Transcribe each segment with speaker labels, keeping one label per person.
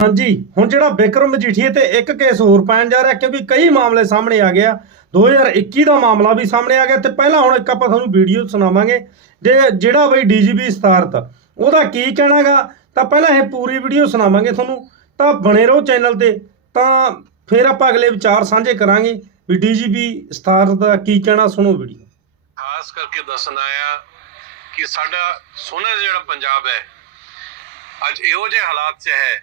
Speaker 1: ਹਾਂਜੀ, ਹੁਣ ਜਿਹੜਾ ਵਿਕਰਮ ਮਜੀਠੀਏ ਤੇ ਇੱਕ ਕੇਸ ਹੋਰ ਪਾਇਆ ਜਾ ਰਿਹਾ, ਕਿਉਂਕਿ ਕਈ ਮਾਮਲੇ ਸਾਹਮਣੇ ਆ ਗਿਆ 2021 ਦਾ ਮਾਮਲਾ ਵੀ ਸਾਹਮਣੇ ਆ ਗਿਆ ਤੇ ਪਹਿਲਾਂ ਹੁਣ ਇੱਕ ਆਪਾਂ ਤੁਹਾਨੂੰ ਵੀਡੀਓ ਸੁਣਾਵਾਂਗੇ, ਜੇ ਜਿਹੜਾ ਬਈ ਡੀਜੀਪੀ ਸਤਾਰਤ ਉਹਦਾ ਕੀ ਕਹਿਣਾਗਾ ਤਾਂ ਪਹਿਲਾਂ ਇਹ ਪੂਰੀ ਵੀਡੀਓ ਸੁਣਾਵਾਂਗੇ ਤੁਹਾਨੂੰ। ਤਾਂ ਬਣੇ ਰਹੋ ਚੈਨਲ ਤੇ, ਤਾਂ ਫਿਰ ਆਪਾਂ ਅਗਲੇ ਵਿਚਾਰ ਸਾਂਝੇ ਕਰਾਂਗੇ ਵੀ ਡੀਜੀਪੀ ਸਤਾਰਤ ਦਾ ਕੀ ਕਹਿਣਾ, ਸੁਣੋ ਵੀਡੀਓ।
Speaker 2: ਖਾਸ ਕਰਕੇ ਦੱਸਣ ਆਇਆ ਕਿ ਸਾਡਾ ਸੋਹਣਾ ਜਿਹੜਾ ਪੰਜਾਬ ਹੈ, ਅੱਜ ਇਹੋ ਜਿਹੇ ਹਾਲਾਤ 'ਚ ਹੈ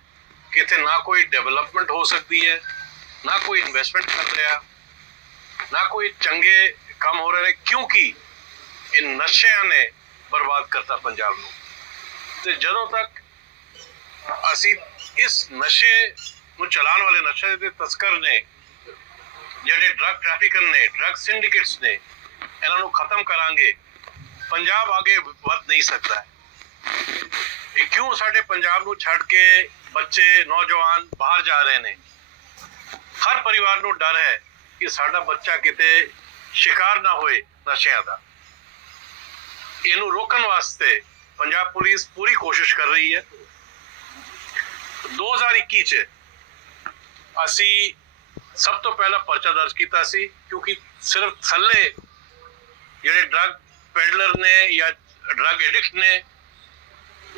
Speaker 2: ਇੱਥੇ ਨਾ ਕੋਈ ਡਿਵੈਲਪਮੈਂਟ ਹੋ ਸਕਦੀ ਹੈ, ਨਾ ਕੋਈ ਇਨਵੈਸਟਮੈਂਟ ਕਰ ਰਿਹਾ, ਨਾ ਕੋਈ ਚੰਗੇ ਕੰਮ ਹੋ ਰਹੇ ਨੇ, ਕਿਉਂਕਿ ਇਹ ਨਸ਼ਿਆਂ ਨੇ ਬਰਬਾਦ ਕਰਤਾ ਪੰਜਾਬ ਨੂੰ। ਤੇ ਜਦੋਂ ਤੱਕ ਅਸੀਂ ਇਸ ਨਸ਼ੇ ਨੂੰ ਚਲਾਉਣ ਵਾਲੇ ਨਸ਼ੇ ਦੇ ਤਸਕਰ ਨੇ, ਜਿਹੜੇ ਡਰੱਗ ਟ੍ਰੈਫਿਕਰ ਨੇ ਡਰੱਗ ਸਿੰਡੀਕੇਟਸ ਨੇ, ਇਹਨਾਂ ਨੂੰ ਖਤਮ ਕਰਾਂਗੇ, ਪੰਜਾਬ ਅੱਗੇ ਵੱਧ ਨਹੀਂ ਸਕਦਾ। ਇਹ ਕਿਉਂ ਸਾਡੇ ਪੰਜਾਬ ਨੂੰ ਛੱਡ ਕੇ ਬੱਚੇ, ਨੌਜਵਾਨ ਬਾਹਰ ਜਾ ਰਹੇ ਨੇ? ਹਰ ਪਰਿਵਾਰ ਨੂੰ ਡਰ ਹੈ ਕਿ ਸਾਡਾ ਬੱਚਾ ਕਿਤੇ ਸ਼ਿਕਾਰ ਨਾ ਹੋਏ ਨਸ਼ਿਆਂ ਦਾ। ਇਹਨੂੰ ਰੋਕਣ ਵਾਸਤੇ ਪੰਜਾਬ ਪੁਲਿਸ ਪੂਰੀ ਕੋਸ਼ਿਸ਼ ਕਰ ਰਹੀ ਹੈ। 2021 ਚ ਅਸੀਂ ਸਭ ਤੋਂ ਪਹਿਲਾਂ ਪਰਚਾ ਦਰਜ ਕੀਤਾ ਸੀ ਕਿਉਂਕਿ ਸਿਰਫ ਥੱਲੇ ਜਿਹੜੇ ਡਰੱਗ ਪੈਡਲਰ ਨੇ ਜਾਂ ਡਰੱਗ ਐਡਿਕਟ ਨੇ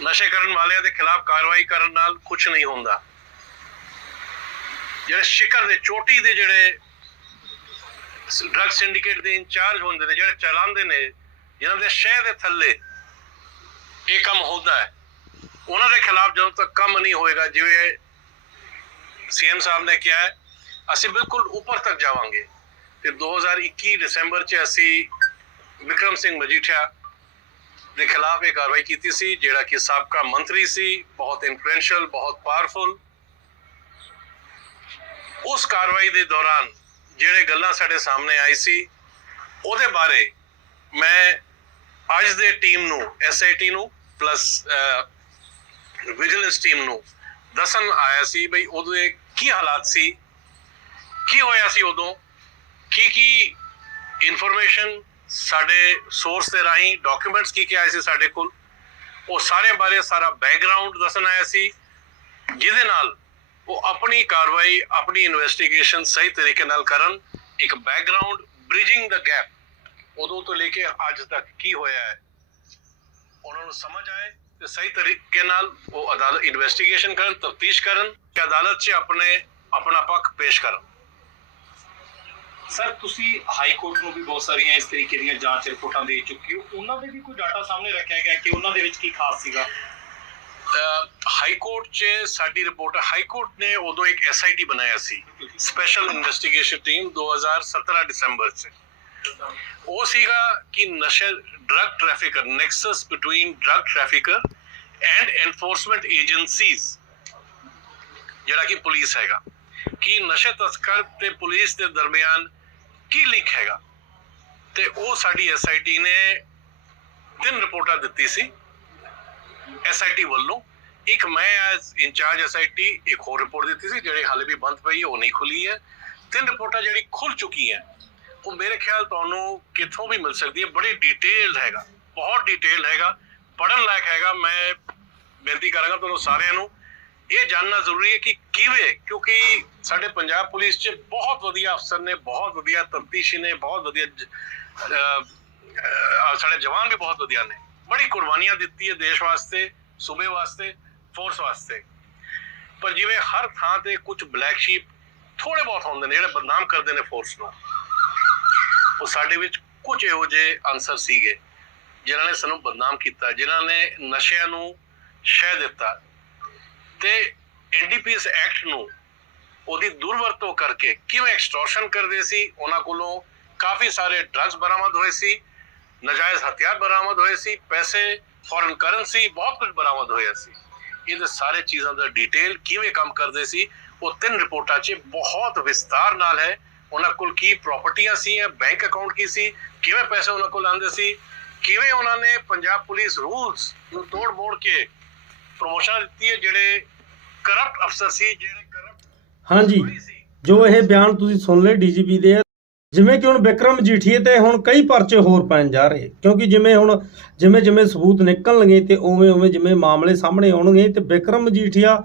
Speaker 2: ਨਸ਼ੇ ਕਰਨ ਵਾਲਿਆਂ ਦੇ ਖਿਲਾਫ ਕਾਰਵਾਈ ਕਰਨ ਨਾਲ ਕੁਝ ਨਹੀਂ ਹੁੰਦਾ। ਜਿਹੜੇ ਸ਼ਿਖਰ ਦੇ, ਚੋਟੀ ਦੇ ਜਿਹੜੇ ਡਰੱਗ ਸਿੰਡੀਕੇਟ ਦੇ ਇੰਚਾਰਜ ਹੁੰਦੇ ਨੇ, ਜਿਹੜੇ ਚਲਾਉਂਦੇ ਨੇ, ਜਿਨ੍ਹਾਂ ਦੇ ਸ਼ਹਿਰ ਦੇ ਥੱਲੇ ਇਹ ਕੰਮ ਹੁੰਦਾ ਹੈ, ਉਹਨਾਂ ਦੇ ਖਿਲਾਫ ਜਦੋਂ ਤੱਕ ਕੰਮ ਨਹੀਂ ਹੋਏਗਾ, ਜਿਵੇਂ ਸੀਐਮ ਸਾਹਿਬ ਨੇ ਕਿਹਾ ਹੈ, ਅਸੀਂ ਬਿਲਕੁਲ ਉੱਪਰ ਤੱਕ ਜਾਵਾਂਗੇ। ਤੇ 2021 ਦਸੰਬਰ 'ਚ ਅਸੀਂ ਵਿਕਰਮ ਸਿੰਘ ਮਜੀਠੀਆ ਦੇ ਖਿਲਾਫ ਇਹ ਕਾਰਵਾਈ ਕੀਤੀ ਸੀ, ਜਿਹੜਾ ਕਿ ਸਾਬਕਾ ਮੰਤਰੀ ਸੀ, ਬਹੁਤ ਇਨਫਲੂਐਂਸ਼ੀਅਲ ਬਹੁਤ ਪਾਵਰਫੁਲ ਉਸ ਕਾਰਵਾਈ ਦੇ ਦੌਰਾਨ ਜਿਹੜੇ ਗੱਲਾਂ ਸਾਡੇ ਸਾਹਮਣੇ ਆਈ ਸੀ, ਉਹਦੇ ਬਾਰੇ ਮੈਂ ਅੱਜ ਦੇ ਟੀਮ ਨੂੰ ਐਸਆਈਟੀ ਨੂੰ ਪਲੱਸ ਵਿਜੀਲੈਂਸ ਟੀਮ ਨੂੰ ਦੱਸਣ ਆਇਆ ਸੀ ਬਈ ਉਦੋਂ ਇਹ ਕੀ ਹਾਲਾਤ ਸੀ, ਕੀ ਹੋਇਆ ਸੀ ਉਦੋਂ ਕੀ ਕੀ ਇਨਫੋਰਮੇਸ਼ਨ ਸਾਡੇ ਸੋਰਸ ਦੇ ਰਾਹੀਂ ਡਾਕੂਮੈਂਟਸ ਕੀ ਕੀ ਆਏ ਸੀ ਸਾਡੇ ਕੋਲ? ਉਹ ਸਾਰੇ ਬਾਰੇ ਸਾਰਾ ਬੈਕਗ੍ਰਾਉਂਡ ਦੱਸਣ ਆਇਆ ਸੀ, ਜਿਹਦੇ ਨਾਲ ਉਹ ਆਪਣੀ ਕਾਰਵਾਈ, ਆਪਣੀ ਇਨਵੈਸਟੀਗੇਸ਼ਨ ਸਹੀ ਤਰੀਕੇ ਨਾਲ ਕਰਨ, ਇੱਕ ਬੈਕਗ੍ਰਾਉਂਡ ਬ੍ਰਿਜਿੰਗ ਦਾ ਗੈਪ ਉਦੋਂ ਤੋਂ ਲੈ ਕੇ ਅੱਜ ਤੱਕ ਕੀ ਹੋਇਆ ਹੈ? ਉਹਨਾਂ ਨੂੰ ਸਮਝ ਆਏ ਤੇ ਸਹੀ ਤਰੀਕੇ ਨਾਲ ਉਹ ਅਦਾਲਤ ਇਨਵੈਸਟੀਗੇਸ਼ਨ ਕਰਨ, ਤਫਤੀਸ਼ ਕਰਨ ਤੇ ਅਦਾਲਤ 'ਚ ਆਪਣੇ, ਆਪਣਾ ਪੱਖ ਪੇਸ਼ ਕਰਨ।
Speaker 3: ਸਰ, ਤੁਸੀਂ ਹਾਈ ਕੋਰਟ ਨੂੰ ਵੀ ਬਹੁਤ ਸਾਰੀਆਂ ਇਸ ਤਰੀਕੇ ਦੀਆਂ ਜਾਂਚ ਰਿਪੋਰਟਾਂ ਦੇ ਚੁੱਕੇ ਹੋ। ਉਹਨਾਂ ਦੇ ਵੀ ਕੋਈ ਡਾਟਾ ਸਾਹਮਣੇ ਰੱਖਿਆ ਗਿਆ ਕਿ ਉਹਨਾਂ ਦੇ ਵਿੱਚ ਕੀ ਖਾਸ ਸੀਗਾ?
Speaker 2: ਹਾਈ ਕੋਰਟ 'ਚ ਸਾਡੀ ਰਿਪੋਰਟ, ਹਾਈ ਕੋਰਟ ਨੇ ਉਦੋਂ ਇੱਕ ਐਸਆਈਟੀ ਬਣਾਇਆ ਸੀ। ਸਪੈਸ਼ਲ ਇਨਵੈਸਟੀਗੇਸ਼ਨ ਟੀਮ 2017 ਦਸੰਬਰ 'ਚ। ਉਹ ਸੀਗਾ ਕਿ ਨਸ਼ਾ drug trafficker nexus between drug trafficker and enforcement agencies ਜਿਹੜਾ ਕਿ ਪੁਲਿਸ ਹੈਗਾ। ਕਿ ਨਸ਼ੇ ਤਸਕਰ ਤੇ ਪੁਲਿਸ ਦੇ ਦਰਮਿਆਨ ਕੀ ਲਿੰਕ ਹੈਗਾ? ਤੇ ਉਹ ਸਾਡੀ ਐਸਆਈਟੀ ਨੇ ਤਿੰਨ ਰਿਪੋਰਟਾਂ ਦਿੱਤੀ ਸੀ। ਐਸਆਈਟੀ ਵੱਲੋਂ। ਇੱਕ ਮੈਂ ਐਜ਼ ਇੰਚਾਰਜ ਐਸਆਈਟੀ ਇੱਕ ਹੋਰ ਰਿਪੋਰਟ ਦਿੱਤੀ ਸੀ, ਜਿਹੜੀ ਹਾਲੇ ਵੀ ਬੰਦ ਪਈ, ਉਹ ਨਹੀਂ ਖੁੱਲੀ ਹੈ। ਤਿੰਨ ਰਿਪੋਰਟਾਂ ਜਿਹੜੀ ਖੁੱਲ ਚੁੱਕੀ ਹੈ। ਉਹ ਮੇਰੇ ਖਿਆਲ ਤੁਹਾਨੂੰ ਕਿੱਥੋਂ ਵੀ ਮਿਲ ਸਕਦੀ ਹੈ। ਬੜੀ ਡਿਟੇਲਡ ਹੈਗਾ। ਬਹੁਤ ਡਿਟੇਲ ਹੈਗਾ। ਪੜਨ ਲਾਇਕ ਹੈਗਾ। ਮੈਂ ਬੇਨਤੀ ਕਰਾਂਗਾ ਤੁਹਾਨੂੰ ਸਾਰਿਆਂ ਨੂੰ ਇਹ ਜਾਣਨਾ ਜ਼ਰੂਰੀ ਹੈ ਕਿ ਕਿਵੇਂ? ਕਿਉਂਕਿ ਸਾਡੇ ਪੰਜਾਬ ਪੁਲਿਸ 'ਚ ਬਹੁਤ ਵਧੀਆ ਅਫਸਰ ਨੇ, ਬਹੁਤ ਵਧੀਆ ਤਫਤੀਸ਼ੀ ਨੇ, ਬਹੁਤ ਵਧੀਆ ਸਾਡੇ ਜਵਾਨ ਵੀ ਬਹੁਤ ਵਧੀਆ ਨੇ। ਬੜੀ ਕੁਰਬਾਨੀਆਂ ਦਿੱਤੀ ਹੈ ਦੇਸ਼ ਵਾਸਤੇ, ਸੂਬੇ ਵਾਸਤੇ ਫੋਰਸ ਵਾਸਤੇ। ਪਰ ਜਿਵੇਂ ਹਰ ਥਾਂ ਤੇ ਕੁਝ ਬਲੈਕ ਸ਼ੀਪ ਥੋੜੇ ਬਹੁਤ ਹੁੰਦੇ ਨੇ, ਜਿਹੜੇ ਬਦਨਾਮ ਕਰਦੇ ਨੇ ਫੋਰਸ ਨੂੰ, ਉਹ ਸਾਡੇ ਵਿੱਚ ਕੁਝ ਇਹੋ ਜਿਹੇ ਅਨਸਰ ਸੀਗੇ, ਜਿਨ੍ਹਾਂ ਨੇ ਸਾਨੂੰ ਬਦਨਾਮ ਕੀਤਾ, ਜਿਨ੍ਹਾਂ ਨੇ ਨਸ਼ਿਆਂ ਨੂੰ ਸ਼ਹਿ ਦਿੱਤਾ। ਤੇ ਐਨਡੀਪੀਐਸ ਐਕਟ ਨੂੰ ਉਹਦੀ ਦੁਰਵਰਤੋਂ ਕਰਕੇ ਕਿਵੇਂ ਐਕਸਟੋਰਸ਼ਨ ਕਰਦੇ ਸੀ, ਉਹਨਾਂ ਕੋਲੋਂ ਕਾਫੀ ਸਾਰੇ ਡਰੱਗਸ ਬਰਾਮਦ ਹੋਏ ਸੀ, ਨਜਾਇਜ਼ ਹਥਿਆਰ ਬਰਾਮਦ ਹੋਏ ਸੀ, ਪੈਸੇ ਫੋਰਨ ਕਰੰਸੀ ਬਹੁਤ ਕੁਝ ਬਰਾਮਦ ਹੋਇਆ ਸੀ। ਇਹਦੇ ਸਾਰੇ ਚੀਜ਼ਾਂ ਦਾ ਡਿਟੇਲ ਕਿਵੇਂ ਕੰਮ ਕਰਦੇ ਸੀ, ਉਹ ਤਿੰਨ ਰਿਪੋਰਟਾਂ 'ਚ ਬਹੁਤ ਵਿਸਤਾਰ ਨਾਲ ਹੈ। ਉਹਨਾਂ ਕੋਲ ਕੀ ਪ੍ਰਾਪਰਟੀਆਂ ਸੀ ਬੈਂਕ ਅਕਾਊਂਟ ਕੀ ਸੀ, ਕਿਵੇਂ ਪੈਸੇ ਉਹਨਾਂ ਕੋਲ ਆਉਂਦੇ ਸੀ, ਕਿਵੇਂ ਉਹਨਾਂ ਨੇ ਪੰਜਾਬ ਪੁਲਿਸ ਰੂਲਸ ਨੂੰ ਤੋੜ ਮੋੜ ਕੇ ਪ੍ਰੋਮੋਸ਼ਨ ਦਿੱਤੀ ਹੈ ਜਿਹੜੇ ਕਰਪਟ ਅਫਸਰ ਸੀ ਜਿਹੜੇ ਕਰਪਟ
Speaker 1: ਹਾਂਜੀ ਜੋ ਇਹ ਬਿਆਨ ਤੁਸੀਂ ਸੁਣ ਲਏ ਡੀਜੀਪੀ ਦੇ। ਜਿਵੇਂ ਕਿ ਹੁਣ ਵਿਕਰਮ ਜੀਠੀਏ ਤੇ ਹੁਣ ਕਈ ਪਰਚੇ ਹੋਰ ਪੈਣ ਜਾ ਰਹੇ ਕਿਉਂਕਿ ਜਿਵੇਂ ਹੁਣ ਜਿਵੇਂ ਜਿਵੇਂ ਸਬੂਤ ਨਿਕਲਣਗੇ ਤੇ ਉਵੇਂ ਉਵੇਂ ਜਿਵੇਂ ਮਾਮਲੇ ਸਾਹਮਣੇ ਆਉਣਗੇ ਤੇ ਵਿਕਰਮ ਜੀਠੀਆ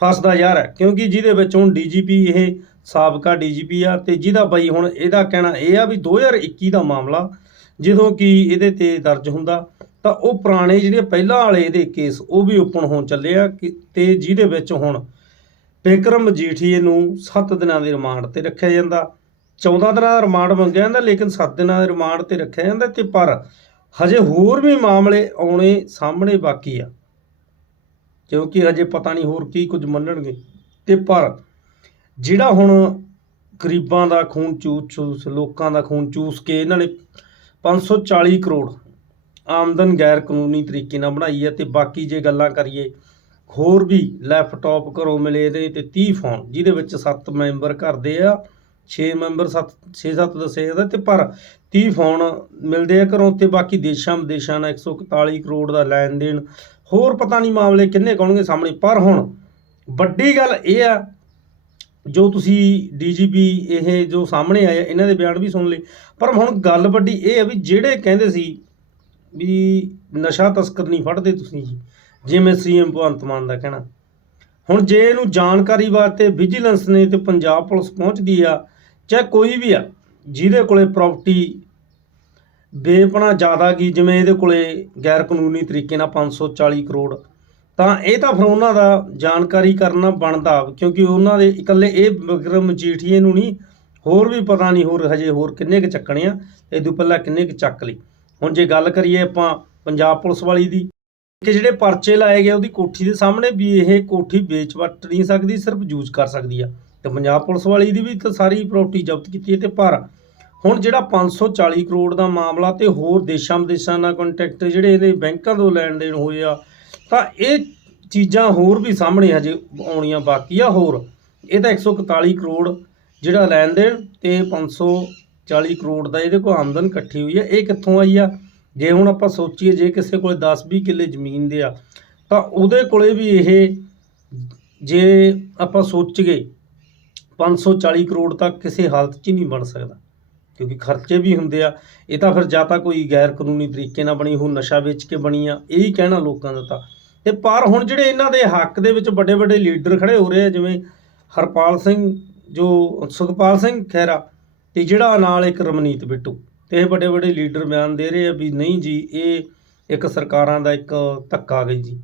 Speaker 1: ਫਸਦਾ ਯਾਰ ਹੈ ਕਿਉਂਕਿ ਜਿਹਦੇ ਵਿੱਚ ਹੁਣ ਡੀਜੀਪੀ ਇਹ ਸਾਬਕਾ ਡੀਜੀਪੀ ਆ ਤੇ ਜਿਹਦਾ ਬਈ ਹੁਣ ਇਹਦਾ ਕਹਿਣਾ ਇਹ ਆ ਵੀ 2021 ਦਾ ਮਾਮਲਾ ਜਦੋਂ ਕਿ ਇਹਦੇ ਤੇ ਦਰਜ ਹੁੰਦਾ ਤਾਂ ਉਹ ਪੁਰਾਣੇ ਜਿਹੜੇ ਪਹਿਲਾਂ ਵਾਲੇ ਇਹਦੇ ਕੇਸ, ਉਹ ਵੀ ਓਪਨ ਹੋਣ ਚੱਲੇ ਆ ਕਿ- ਤੇ ਜਿਹਦੇ ਵਿੱਚ ਹੁਣ ਬਿਕਰਮ ਮਜੀਠੀਏ ਨੂੰ 7 ਦਿਨਾਂ ਦੇ ਰਿਮਾਂਡ ਤੇ ਰੱਖਿਆ ਜਾਂਦਾ। 14 ਦਿਨਾਂ ਦਾ ਰਿਮਾਂਡ ਮੰਗਿਆ ਜਾਂਦਾ, ਲੇਕਿਨ 7 ਦਿਨਾਂ ਦੇ ਰਿਮਾਂਡ ਤੇ ਰੱਖਿਆ ਜਾਂਦਾ ਤੇ ਪਰ ਹਜੇ ਹੋਰ ਵੀ ਮਾਮਲੇ ਆਉਣੇ ਸਾਹਮਣੇ ਬਾਕੀ ਆ। ਕਿਉਂਕਿ ਹਜੇ ਪਤਾ ਨਹੀਂ ਹੋਰ ਕੀ ਕੁਝ ਮੰਨਣਗੇ। ਤੇ ਪਰ ਜਿਹੜਾ ਹੁਣ ਗਰੀਬਾਂ ਦਾ ਖੂਨ ਚੂਸ ਚੂਸ ਲੋਕਾਂ ਦਾ ਖੂਨ ਚੂਸ ਕੇ ਇਹਨਾਂ ਨੇ 540 ਕਰੋੜ ਆਮਦਨ ਗੈਰ ਕਾਨੂੰਨੀ ਤਰੀਕੇ ਨਾਲ ਬਣਾਈ ਹੈ ਤੇ ਬਾਕੀ ਜੇ ਗੱਲਾਂ ਕਰੀਏ, ਹੋਰ ਵੀ ਲੈਪਟਾਪ ਘਰੋਂ ਮਿਲੇ ਇਹਦੇ ਤੇ 30 ਫੋਨ, ਜਿਹਦੇ ਵਿੱਚ 7 ਮੈਂਬਰ ਘਰ ਦੇ ਆ 6 ਮੈਂਬਰ 7 6-7 ਦੱਸੇ ਜਾਂਦਾ ਤੇ ਪਰ 30 ਫੋਨ ਮਿਲਦੇ ਆ ਘਰੋਂ ਤੇ ਬਾਕੀ ਦੇਸ਼ਾਂ ਵਿਦੇਸ਼ਾਂ ਨਾਲ 141 ਕਰੋੜ ਦਾ ਲੈਣ ਦੇਣ ਹੋਰ ਪਤਾ ਨਹੀਂ ਮਾਮਲੇ ਕਿੰਨੇ ਕਹਣਗੇ ਸਾਹਮਣੇ, ਪਰ ਹੁਣ ਵੱਡੀ ਗੱਲ ਇਹ ਆ, ਜੋ ਤੁਸੀਂ ਡੀਜੀਪੀ ਇਹ ਜੋ ਸਾਹਮਣੇ ਆਇਆ ਇਹਨਾਂ ਦੇ ਬਿਆਨ ਵੀ ਸੁਣ ਲਏ, ਪਰ ਹੁਣ ਗੱਲ ਵੱਡੀ ਇਹ ਹੈ ਵੀ ਜਿਹੜੇ ਕਹਿੰਦੇ ਸੀ ਵੀ ਨਸ਼ਾ ਤਸਕਰ ਨਹੀਂ ਫੜਦੇ ਤੁਸੀਂ ਜੀ। ਜਿਵੇਂ ਸੀਐਮ ਭਗਵੰਤ ਮਾਨ ਦਾ ਕਹਿਣਾ। ਹੁਣ ਜੇ ਇਹਨੂੰ ਜਾਣਕਾਰੀ ਵਾਸਤੇ ਵਿਜੀਲੈਂਸ ਨੇ ਤੇ ਪੰਜਾਬ ਪੁਲਿਸ ਪਹੁੰਚਦੀ ਆ, ਚਾਹੇ ਕੋਈ ਵੀ ਆ, ਜਿਹਦੇ ਕੋਲੇ ਪ੍ਰਾਪਰਟੀ ਬੇਪਣਾ ਜ਼ਿਆਦਾ ਕੀ, ਜਿਵੇਂ ਇਹਦੇ ਕੋਲੇ ਗੈਰ ਕਾਨੂੰਨੀ ਤਰੀਕੇ ਨਾਲ 540 ਕਰੋੜ, ਤਾਂ ਇਹ ਤਾਂ ਫਿਰ ਉਹਨਾਂ ਦਾ ਜਾਣਕਾਰੀ ਕਰਨਾ ਬਣਦਾ, ਕਿਉਂਕਿ ਉਹਨਾਂ ਦੇ ਇਕੱਲੇ ਇਹ ਵਿਕਰਮ ਮਜੀਠੀਏ ਨੂੰ ਨਹੀਂ, ਹੋਰ ਵੀ ਪਤਾ ਨਹੀਂ ਹੋਰ ਹਜੇ ਹੋਰ ਕਿੰਨੇ ਕੁ ਚੱਕਣੇ ਆ ਇਹ ਤੋਂ ਪਹਿਲਾਂ ਕਿੰਨੇ ਕੁ ਚੱਕ ਲਈ ਹੁਣ ਜੇ ਗੱਲ ਕਰੀਏ ਆਪਾਂ ਪੰਜਾਬ ਪੁਲਿਸ ਵਾਲੀ ਦੀ, ਕਿ ਜਿਹੜੇ ਪਰਚੇ ਲਾਏ ਗਏ ਉਹਦੀ ਕੋਠੀ ਦੇ ਸਾਹਮਣੇ ਵੀ ਇਹ ਕੋਠੀ ਵੇਚ ਵਟ ਨਹੀਂ ਸਕਦੀ, ਸਿਰਫ ਯੂਜ਼ ਕਰ ਸਕਦੀ ਆ। ਤੇ ਪੰਜਾਬ ਪੁਲਿਸ ਵਾਲੀ ਦੀ ਵੀ ਤਾਂ ਸਾਰੀ ਪ੍ਰਾਪਰਟੀ ਜ਼ਬਤ ਕੀਤੀ ਹੈ ਤੇ ਪਰ ਹੁਣ ਜਿਹੜਾ 540 ਕਰੋੜ ਦਾ ਮਾਮਲਾ ਤੇ ਹੋਰ ਦੇਸ਼ਾਂ ਵਿਦੇਸ਼ਾਂ ਨਾਲ ਕੰਟੈਕਟ ਜਿਹੜੇ ਇਹਦੇ ਬੈਂਕਾਂ ਤੋਂ ਲੈਣ ਦੇਣ ਹੋਏ ਆ, ਤਾਂ ਇਹ ਚੀਜ਼ਾਂ ਹੋਰ ਵੀ ਸਾਹਮਣੇ ਹਜੇ ਆਉਣੀਆਂ ਬਾਕੀ ਆ ਹੋਰ। ਇਹ ਤਾਂ 141 ਕਰੋੜ ਜਿਹੜਾ ਲੈਣ ਦੇਣ ਤੇ 540 ਕਰੋੜ ਦਾ ਇਹਦੇ ਕੋਲ ਆਮਦਨ ਇਕੱਠੀ ਹੋਈ ਹੈ ਇਹ ਕਿੱਥੋਂ ਆਈ ਆ? ਜੇ ਹੁਣ ਆਪਾਂ ਸੋਚੀਏ, ਜੇ ਕਿਸੇ ਕੋਲ 10-20 ਕਿੱਲੇ ਜ਼ਮੀਨ ਦੇ ਆ, ਤਾਂ ਉਹਦੇ ਕੋਲੇ ਵੀ ਇਹ ਜੇ ਆਪਾਂ ਸੋਚੀਏ 540 ਕਰੋੜ ਤੱਕ ਕਿਸੇ ਹਾਲਤ 'ਚ ਹੀ ਨਹੀਂ ਬਣ ਸਕਦਾ, ਕਿਉਂਕਿ ਖਰਚੇ ਵੀ ਹੁੰਦੇ ਆ। ਇਹ ਤਾਂ ਫਿਰ ਜਾਂ ਤਾਂ ਕੋਈ ਗੈਰ ਕਾਨੂੰਨੀ ਤਰੀਕੇ ਨਾਲ ਬਣੀ ਹੋ ਨਸ਼ਾ ਵੇਚ ਕੇ ਬਣੀ ਆ, ਇਹੀ ਕਹਿਣਾ ਲੋਕਾਂ ਦਾ ਤਾਂ। ਤੇ ਪਰ ਹੁਣ ਜਿਹੜੇ ਇਹਨਾਂ ਦੇ ਹੱਕ ਦੇ ਵਿੱਚ ਵੱਡੇ ਵੱਡੇ ਲੀਡਰ ਖੜੇ ਹੋ ਰਹੇ ਆ, ਜਿਵੇਂ ਹਰਪਾਲ ਸਿੰਘ, ਜੋ ਸੁਖਪਾਲ ਸਿੰਘ ਖਹਿਰਾ ਤੇ ਜਿਹੜਾ ਨਾਲ ਇੱਕ ਰਮਨੀਤ ਬਿੱਟੂ, ਤੇ ਇਹ ਵੱਡੇ ਵੱਡੇ ਲੀਡਰ ਬਿਆਨ ਦੇ ਰਹੇ ਆ ਵੀ ਨਹੀਂ ਜੀ, ਇਹ ਇੱਕ ਸਰਕਾਰਾਂ ਦਾ ਇੱਕ ਧੱਕਾ ਗਈ ਜੀ।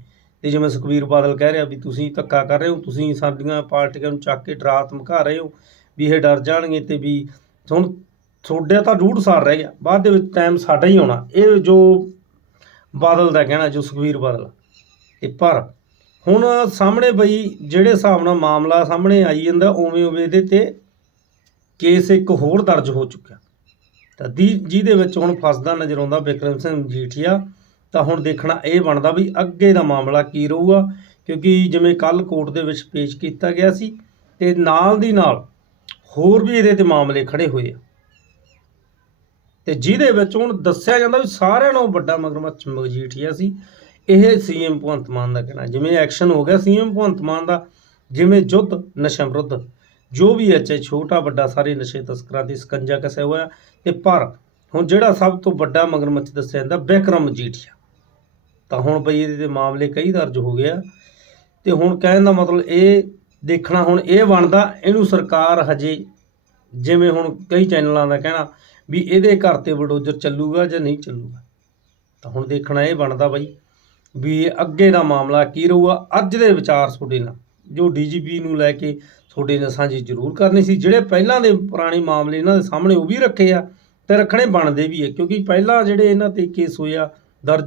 Speaker 1: ਤੇ ਜਿਵੇਂ ਸੁਖਬੀਰ ਬਾਦਲ ਕਹਿ ਰਿਹਾ ਵੀ ਤੁਸੀਂ ਧੱਕਾ ਕਰ ਰਹੇ ਹੋ, ਤੁਸੀਂ ਸਾਡੀਆਂ ਪਾਰਟੀਆਂ ਨੂੰ ਚੱਕ ਕੇ ਡਰਾ ਧਮਕਾ ਰਹੇ ਹੋ ਵੀ ਇਹ ਡਰ ਜਾਣਗੇ ਤੇ ਵੀ ਹੁਣ ਤੁਹਾਡੇ ਤਾਂ ਡੂਢ ਸਾਲ ਰਹਿ ਗਿਆ, ਬਾਅਦ ਦੇ ਵਿੱਚ ਟਾਈਮ ਸਾਡਾ ਹੀ ਆਉਣਾ। ਇਹ ਜੋ ਬਾਦਲ ਦਾ ਕਹਿਣਾ, ਜੋ ਸੁਖਬੀਰ ਬਾਦਲ ਤੇ ਪਰ ਹੁਣ ਸਾਹਮਣੇ ਬਈ, ਜਿਹੜੇ ਹਿਸਾਬ ਨਾਲ ਮਾਮਲਾ ਸਾਹਮਣੇ ਆਈ ਜਾਂਦਾ, ਉਵੇਂ ਉਵੇਂ ਇਹਦੇ ਤੇ ਕੇਸ ਇੱਕ ਹੋਰ ਦਰਜ ਹੋ ਚੁੱਕਿਆ। ਤਾਂ ਦੀ ਜਿਹਦੇ ਵਿੱਚ ਹੁਣ ਫਸਦਾ ਨਜ਼ਰ ਆਉਂਦਾ ਬਿਕਰਮ ਸਿੰਘ ਮਜੀਠੀਆ ਤਾਂ ਹੁਣ ਦੇਖਣਾ ਇਹ ਬਣਦਾ ਵੀ ਅੱਗੇ ਦਾ ਮਾਮਲਾ ਕੀ ਰਹੂਗਾ, ਕਿਉਂਕਿ ਜਿਵੇਂ ਕੱਲ ਕੋਰਟ ਦੇ ਵਿੱਚ ਪੇਸ਼ ਕੀਤਾ ਗਿਆ ਸੀ, ਤੇ ਨਾਲ ਦੀ ਨਾਲ ਹੋਰ ਵੀ ਇਹਦੇ ਤੇ ਮਾਮਲੇ ਖੜੇ ਹੋਏ ਆ। ਤੇ ਜਿਹਦੇ ਵਿੱਚ ਹੁਣ ਦੱਸਿਆ ਜਾਂਦਾ ਵੀ ਸਾਰਿਆਂ ਨਾਲੋਂ ਵੱਡਾ ਮਗਰਮੱਛ ਮਜੀਠੀਆ ਸੀ, ਇਹ ਸੀਐਮ ਭਗਵੰਤ ਮਾਨ ਦਾ ਕਹਿਣਾ ਜਿਵੇਂ ਐਕਸ਼ਨ ਹੋ ਗਿਆ, ਸੀਐਮ ਭਗਵੰਤ ਮਾਨ ਦਾ, ਜਿਵੇਂ ਯੁੱਧ ਨਸ਼ਾ ਵਿਰੁੱਧ ਜੋ ਵੀ ਹੈ, ਚਾਹੇ ਛੋਟਾ, ਵੱਡਾ, ਸਾਰੇ ਨਸ਼ੇ, ਤਸਕਰਾਂ ਦੀ ਸਕੰਜਾ ਕੱਸਿਆ ਹੋਇਆ ਤੇ ਪਰ ਹੁਣ ਜਿਹੜਾ ਸਭ ਤੋਂ ਵੱਡਾ ਮਗਰਮੱਛ ਦੱਸਿਆ ਜਾਂਦਾ, ਬਿਕਰਮ ਮਜੀਠੀਆ ਤਾਂ ਹੁਣ ਬਈ ਇਹਦੇ ਮਾਮਲੇ ਕਈ ਦਰਜ ਹੋ ਗਿਆ ਤੇ ਹੁਣ ਕਹਿਣ ਦਾ ਮਤਲਬ ਇਹ ਦੇਖਣਾ, ਹੁਣ ਇਹ ਬਣਦਾ, ਇਹਨੂੰ ਸਰਕਾਰ ਹਜੇ ਜਿਵੇਂ ਹੁਣ ਕਈ ਚੈਨਲਾਂ ਦਾ ਕਹਿਣਾ ਵੀ ਇਹਦੇ ਘਰ ਤੇ ਬਲਡੋਜ਼ਰ ਚੱਲੂਗਾ ਜਾਂ ਨਹੀਂ ਚੱਲੂਗਾ। ਤਾਂ ਹੁਣ ਦੇਖਣਾ ਇਹ ਬਣਦਾ ਬਾਈ ਵੀ ਇਹ ਅੱਗੇ ਦਾ ਮਾਮਲਾ ਕੀ ਰਹੂਗਾ, ਅੱਜ ਦੇ ਵਿਚਾਰ ਤੁਹਾਡੇ ਨਾਲ ਜੋ ਡੀਜੀਪੀ ਨੂੰ ਲੈ ਕੇ ਤੁਹਾਡੇ ਨਾਲ ਸਾਂਝੀ ਜ਼ਰੂਰ ਕਰਨੀ ਸੀ। ਜਿਹੜੇ ਪਹਿਲਾਂ ਦੇ ਪੁਰਾਣੇ ਮਾਮਲੇ ਇਹਨਾਂ ਦੇ ਸਾਹਮਣੇ ਉਹ ਵੀ ਰੱਖੇ ਆ ਤੇ ਰੱਖਣੇ ਬਣਦੇ ਵੀ ਹੈ ਕਿਉਂਕਿ ਪਹਿਲਾਂ ਜਿਹੜੇ ਇਹਨਾਂ ਤੇ ਕੇਸ ਹੋਇਆ, ਦਰਜ